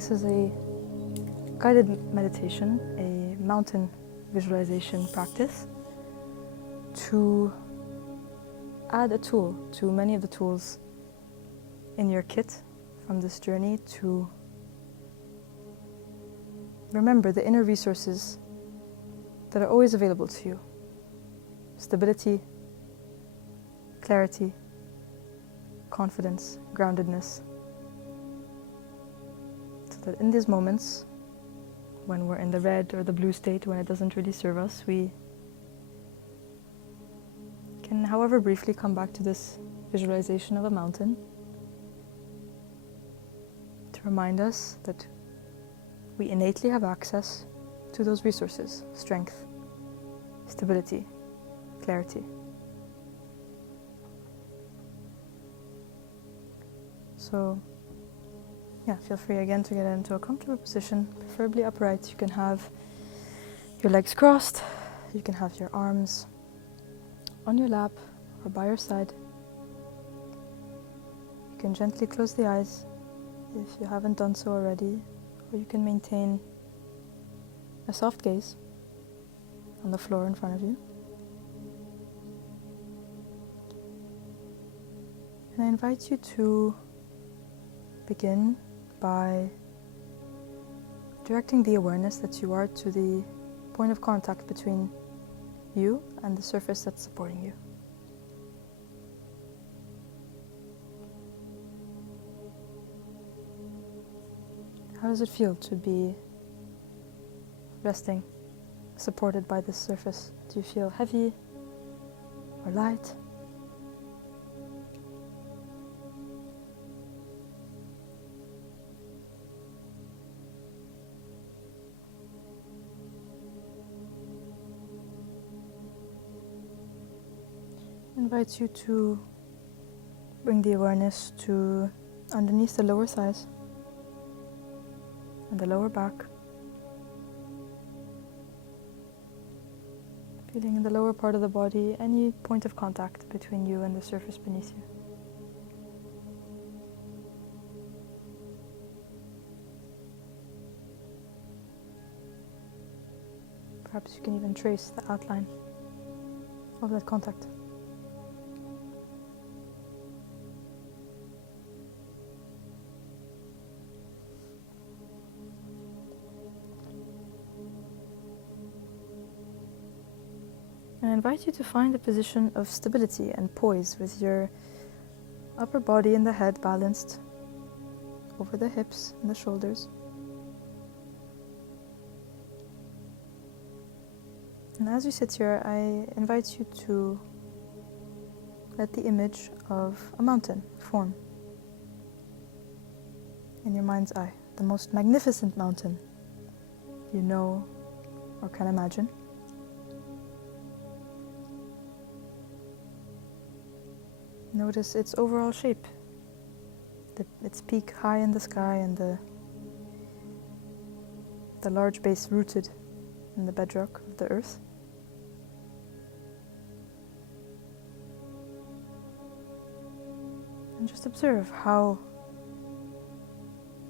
This is a guided meditation, a mountain visualization practice to add a tool to many of the tools in your kit from this journey to remember the inner resources that are always available to you. Stability, clarity, confidence, groundedness. So that in these moments, when we're in the red or the blue state, when it doesn't really serve us, we can, however briefly, come back to this visualization of a mountain to remind us that we innately have access to those resources: strength, stability, clarity. So, feel free again to get into a comfortable position, preferably upright. You can have your legs crossed, you can have your arms on your lap or by your side. You can gently close the eyes if you haven't done so already, or you can maintain a soft gaze on the floor in front of you. And I invite you to begin by directing the awareness that you are to the point of contact between you and the surface that's supporting you. How does it feel to be resting, supported by this surface? Do you feel heavy or light? I invite you to bring the awareness to underneath the lower thighs and the lower back, feeling in the lower part of the body any point of contact between you and the surface beneath you. Perhaps you can even trace the outline of that contact. And I invite you to find a position of stability and poise with your upper body and the head balanced over the hips and the shoulders. And as you sit here, I invite you to let the image of a mountain form in your mind's eye, the most magnificent mountain you know or can imagine. Notice its overall shape, its peak high in the sky and the large base rooted in the bedrock of the earth. And just observe how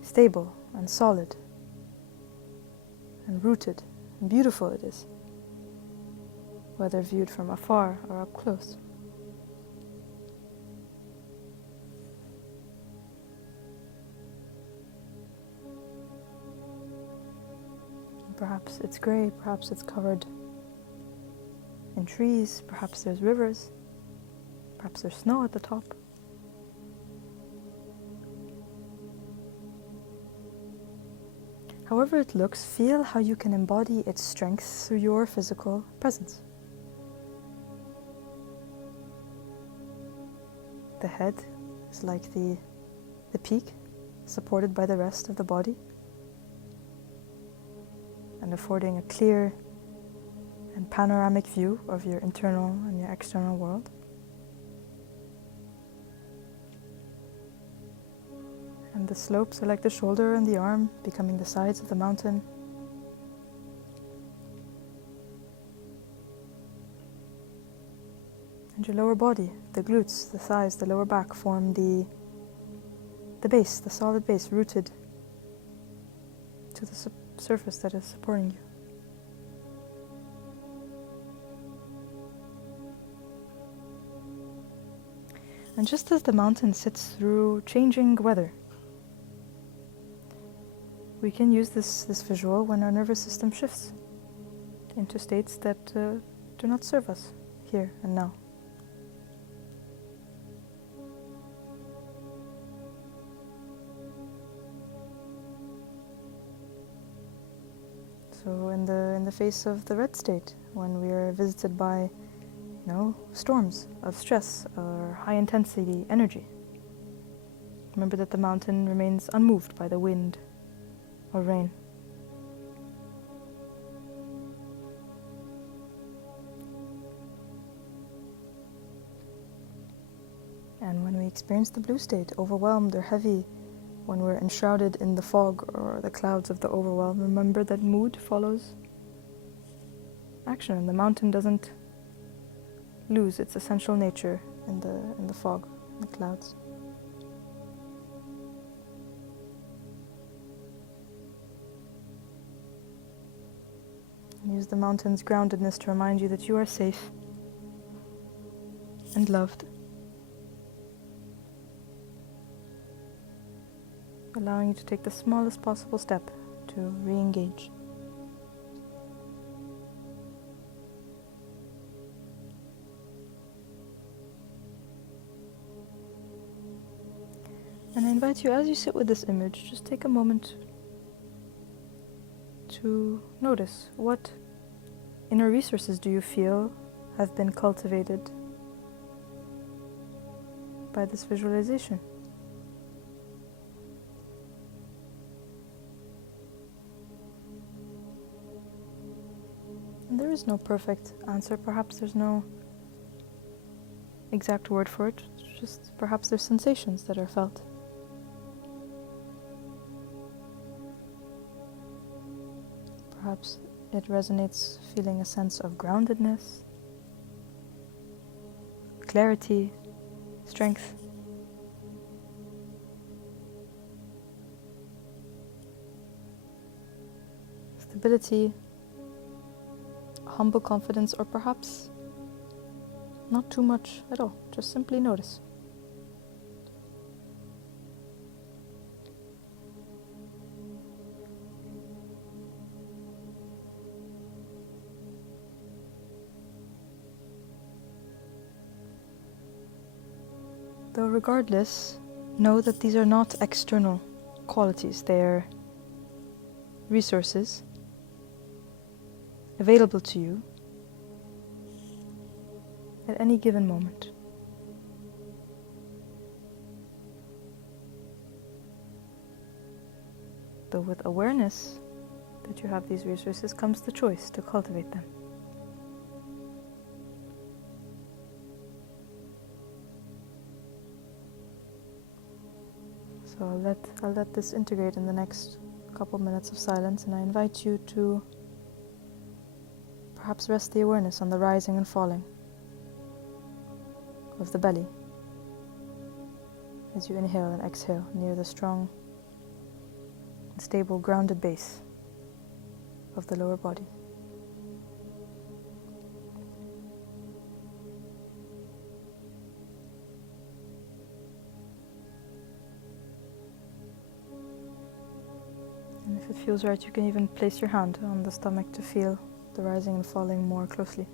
stable and solid and rooted and beautiful it is, whether viewed from afar or up close. Perhaps it's grey, perhaps it's covered in trees, perhaps there's rivers, perhaps there's snow at the top. However it looks, feel how you can embody its strength through your physical presence. The head is like the peak, supported by the rest of the body, and affording a clear and panoramic view of your internal and your external world. And the slopes are like the shoulder and the arm, becoming the sides of the mountain. And your lower body, the glutes, the thighs, the lower back form the base, the solid base rooted to the surface that is supporting you. And just as the mountain sits through changing weather, we can use this visual when our nervous system shifts into states that do not serve us here and now. So in the face of the red state, when we are visited by storms of stress or high intensity energy, remember that the mountain remains unmoved by the wind or rain. And when we experience the blue state, overwhelmed or heavy, when we're enshrouded in the fog or the clouds of the overwhelm, remember that mood follows action, and the mountain doesn't lose its essential nature in the fog, in the clouds. Use the mountain's groundedness to remind you that you are safe and loved, allowing you to take the smallest possible step to re-engage. And I invite you, as you sit with this image, just take a moment to notice what inner resources do you feel have been cultivated by this visualization. And there is no perfect answer. Perhaps there's no exact word for it. Just perhaps there's sensations that are felt. Perhaps it resonates feeling a sense of groundedness, clarity, strength. Stability, humble confidence, or perhaps not too much at all. Just simply notice. Though regardless, know that these are not external qualities. They are resources available to you at any given moment. Though with awareness that you have these resources comes the choice to cultivate them. So I'll let this integrate in the next couple minutes of silence, and I invite you to perhaps rest the awareness on the rising and falling of the belly as you inhale and exhale near the strong and stable grounded base of the lower body. And if it feels right, you can even place your hand on the stomach to feel the rising and falling more closely.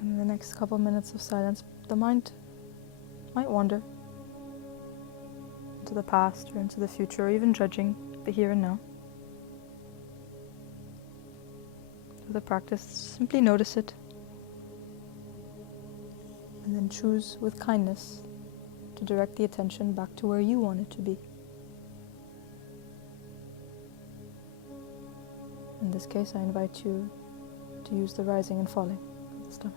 In the next couple minutes of silence, the mind might wander into the past or into the future, or even judging the here and now. The practice, simply notice it and then choose with kindness to direct the attention back to where you want it to be. In this case, I invite you to use the rising and falling of the stomach.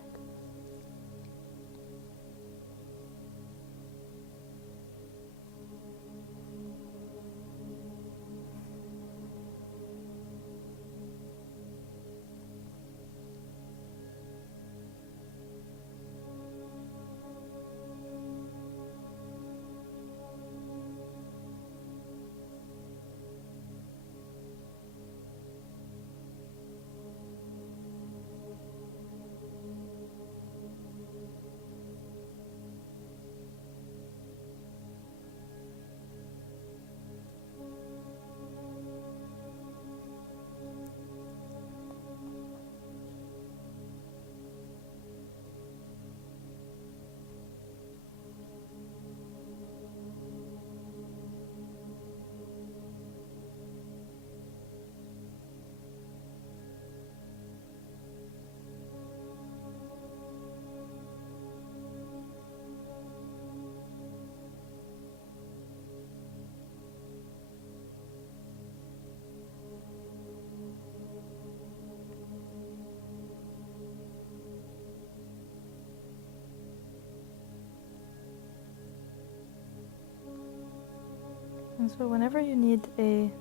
And so whenever you need a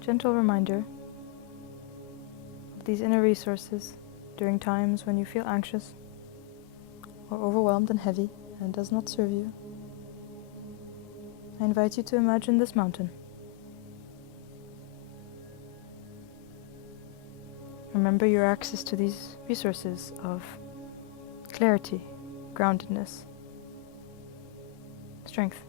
gentle reminder of these inner resources during times when you feel anxious or overwhelmed and heavy and does not serve you, I invite you to imagine this mountain. Remember your access to these resources of clarity, groundedness, strength.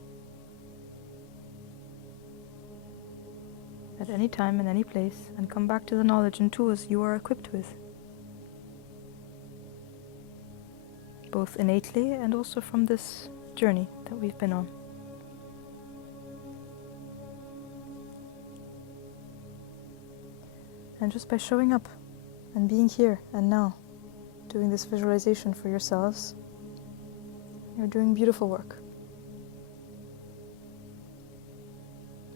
At any time and any place, and come back to the knowledge and tools you are equipped with, both innately and also from this journey that we've been on. And just by showing up and being here and now, doing this visualization for yourselves, you're doing beautiful work.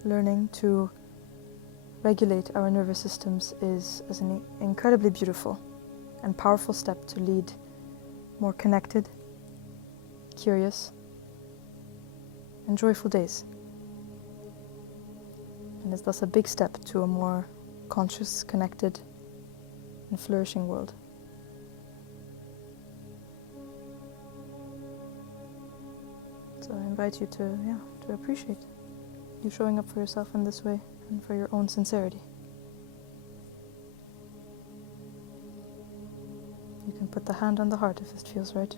Learning to regulate our nervous systems is an incredibly beautiful and powerful step to lead more connected, curious, and joyful days. And is thus a big step to a more conscious, connected, and flourishing world. So I invite you to appreciate you showing up for yourself in this way and for your own sincerity. You can put the hand on the heart if it feels right.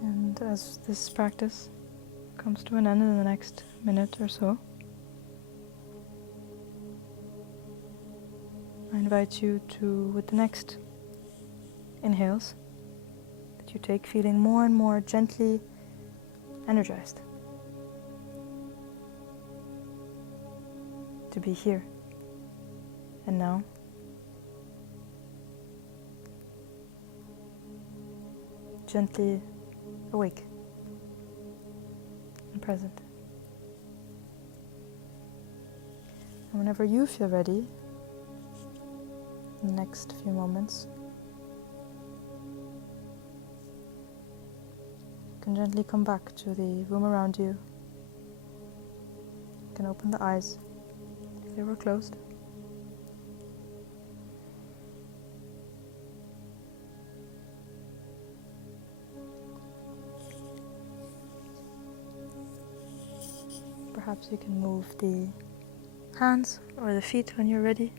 And as this practice comes to an end in the next minute or so, I invite you to, with the next inhales that you take, feeling more and more gently energized, to be here and now, gently awake and present. And whenever you feel ready, in the next few moments, you can gently come back to the room around you. You can open the eyes if they were closed. Perhaps you can move the hands or the feet when you're ready.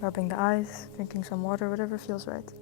Rubbing the eyes, drinking some water, whatever feels right.